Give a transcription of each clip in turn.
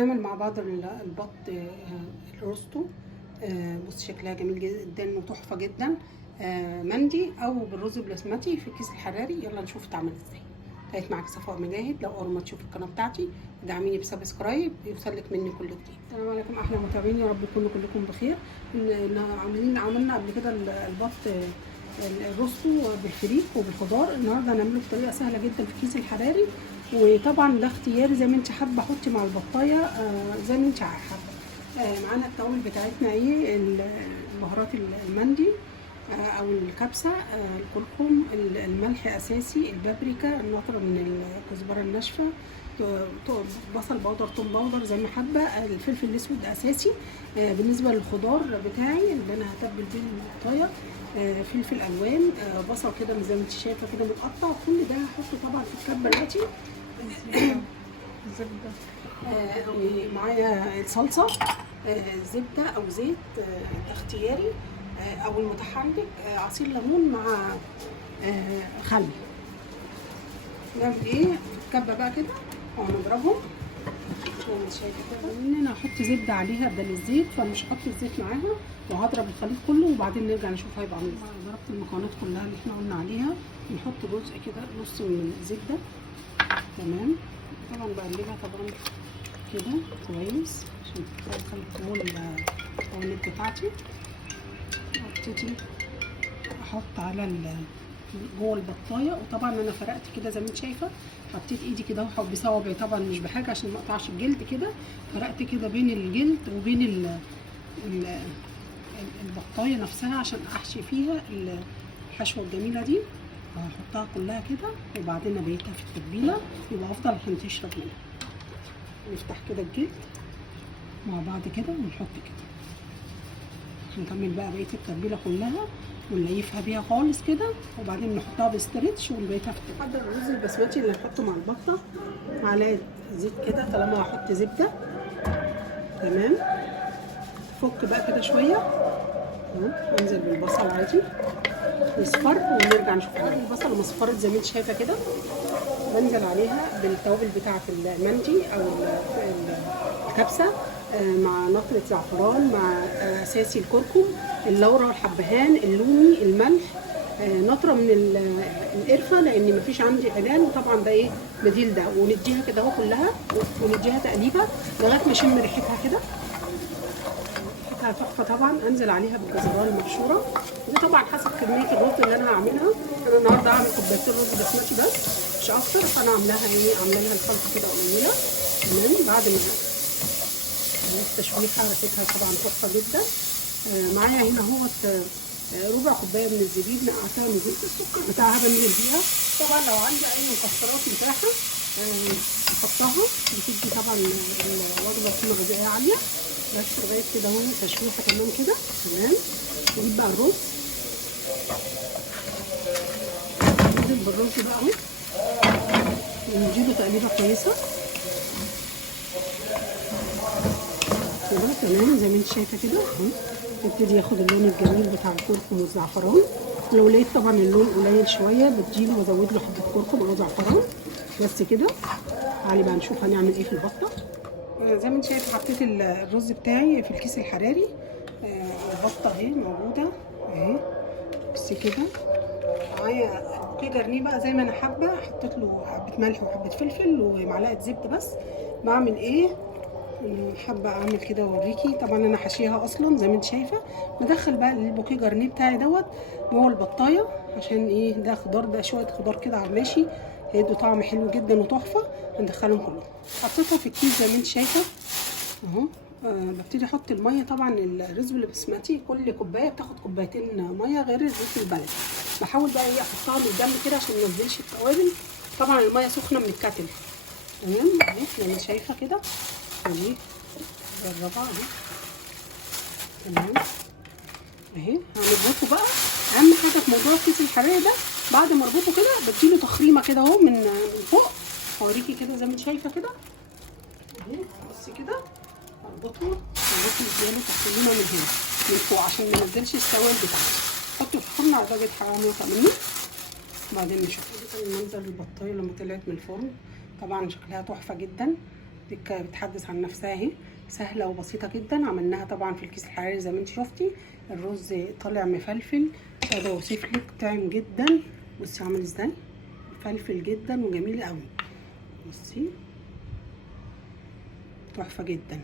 نعمل مع بعض البط الروستو. بص شكلها جميل جدا وتحفه جدا. مندي او بالرز البسمتي في الكيس الحراري. يلا نشوف تعمل ازاي. كانت معاك صفاء مجاهد. لو اول ما تشوف القناه بتاعتي ادعميني بسبسكرايب يوصلك مني كل جديد. السلام عليكم احلى متابعين، يا رب تكونوا كلكم بخير. عملنا قبل كده البط الروستو بالفريك وبالخضار. النهارده هنعمله بطريقه سهله جدا في الكيس الحراري، وطبعا ده اختياري زي ما انت حابه. حطي مع البطايه زي ما انت حابه. معانا التوابل بتاعتنا ايه؟ البهارات المندي او الكبسه، الكركم، الملح اساسي، البابريكا، النطره من الكزبره الناشفه، بصل بودر، توم بودر زي ما حابه، الفلفل الاسود اساسي. بالنسبه للخضار بتاعي اللي انا هتبل بيه البطايه، فلفل الوان، بصل كده زي ما انت شايفه كده متقطع. كل ده هحطه طبعا في الكبه دلوقتي. زبده، معايا الصلصه، زبده او زيت اختياري، او المتحرك، عصير ليمون مع خل. نعمل ايه في الكبه بقى كده وهنضربهم زي ما انت شايفه كده. انا هحط زبده عليها بدل الزيت، فمش هحط الزيت معاها، وهضرب الخليط كله وبعدين نرجع نشوف هيبقى عامل ازاي. ضربت المكونات كلها اللي احنا قلنا عليها. نحط جزء كده، نص من الزبده. تمام. طبعا بقلبها طبعا كده كويس عشان تخلي المكونات بتاعتي. ابتدي احط على جوه البطايه، وطبعا انا فرقت كده زي ما انت شايفه. حطيت ايدي كده بصوابعي طبعا مش بحاجه عشان ما اقطعش الجلد كده. فرقت كده بين الجلد وبين البطايه نفسها عشان احشي فيها الحشوه الجميله دي. هحطها كلها كده وبعدين ابيتها في التتبيله، يبقى افضل عشان تشرب منها. نفتح كده الجلد مع بعض كده ونحط كده. هنكمل بقى بقيه التتبيله كلها ونليفها بيها خالص كده، وبعدين نحطها بستريتش ونبيتها في التتبيله. هحضر الرز البسمتي اللي هنحطه مع البطه. معلقه زيت كده طالما هحط زبده. تمام. فك بقى كده شويه. انزل بالبصل عادي يصفر ونرجع نشوف. البصل لما صفرت زي ما انت شايفه كده، بنزل عليها بالتوابل بتاعه المندي او الكبسه، مع نقرة زعفران، مع اساسي الكركم، اللورة، الحبهان، اللومي، الملح، نطرة من القرفة لان مفيش عندي عيدان، وطبعا ده ايه بديل ده. ونديها كده اهو كلها ونديها تقليبه لغايه ما اشم ريحتها كده. ريحتها تحفه طبعا. انزل عليها بالجزرايه المبشوره. دي طبعا حسب كميه الرز اللي انا هعملها. انا النهارده هعمل كوبايتين رز بسمتي بس مش اكتر، فانا عاملاها ايه، عامله لها الخلطه كده قليله. تمام. بعد ما التشويحه ريحتها طبعا تحفه جدا. معايا هنا اهوت ربع كوبايه من الزبيب نقعتها من زيت السكر بتاعها بنزل بيها. طبعا لو عندي اي مكسرات متاحه احطها، بتدي طبعا الوجبه قيمه غذائيه عاليه. بس لغايه كده اهو تشويحه تمام كده. تمام. نجيب بقى الرز، ننزل بالرز بقى اهو ونديله تقليبه كويسه كده. تمام زي ما انت شايفه كده اهو. يبتدي ياخد اللون الجميل بتاع الكركم والزعفران. لو لقيت طبعا اللون قليل شويه بديله وازود له حبه كركم او زعفران بس كده. تعالي بقى نشوف هنعمل ايه في البطه. زي ما انت شايفه حطيت الرز بتاعي في الكيس الحراري. البطه اهي موجوده اهي بس كده. معايا بوكيه جرنيه بقى زي ما انا حابه. حطيت له حبه ملح وحبه فلفل ومعلقه زبده بس. بعمل ايه، حابه اعمل كده واوريكي. طبعا انا حاشيها اصلا زي ما انت شايفه. بدخل بقى البوكيه جرنيه بتاعي دوت جوه البطايه عشان ايه، ده خضار، ده شويه خضار كده على الماشي هيدوا طعم حلو جدا وتحفه. هندخلهم كلهم. حطيتها في الكيس زي ما انت شايفه اهو. ببتدي احط الميه. طبعا الرز البسمتي كل كوبايه بتاخد كوبايتين ميه غير الرز البلدي. بحاول بقى ايه احطها من الجنب كده عشان ما تنزلش التوابل. طبعا الميه سخنه من الكاتل. تمام اهي زي ما انت شايفه كده اهي. جربها اهي. تمام اهي. هنربطه بقى. اهم حاجه في موضوع الكيس الحراري ده بعد ما اربطه كده بديله تخريمه كده اهو من فوق. هوريكي كده زي ما انت شايفه كده اهي. بصي كده اربطه اديله تخريمه من هنا من فوق عشان ما ينزلش السوائل بتاعته. حطه في الفرن على درجه حراره 180 وبعدين نشوف. دي كان منظر البطايه لما طلعت من الفرن. طبعا شكلها تحفه جدا. بتحدث عن نفسها اهي، سهله وبسيطه جدا. عملناها طبعا في الكيس الحراري زي ما انت شفتي. الرز طالع مفلفل، اقدر اوصف لك طعم جدا. بصي عامل ازاي، مفلفل جدا وجميل قوي. بصي تحفه جدا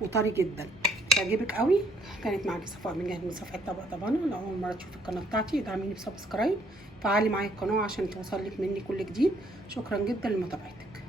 وطري جدا، تعجبك قوي. كانت معاكي صفاء من صفحه طبق طبانه. لو اول مره تشوفي القناه بتاعتي ادعميني بسبسكرايب، فعلي معايا القناه عشان توصل لك مني كل جديد. شكرا جدا لمتابعتك.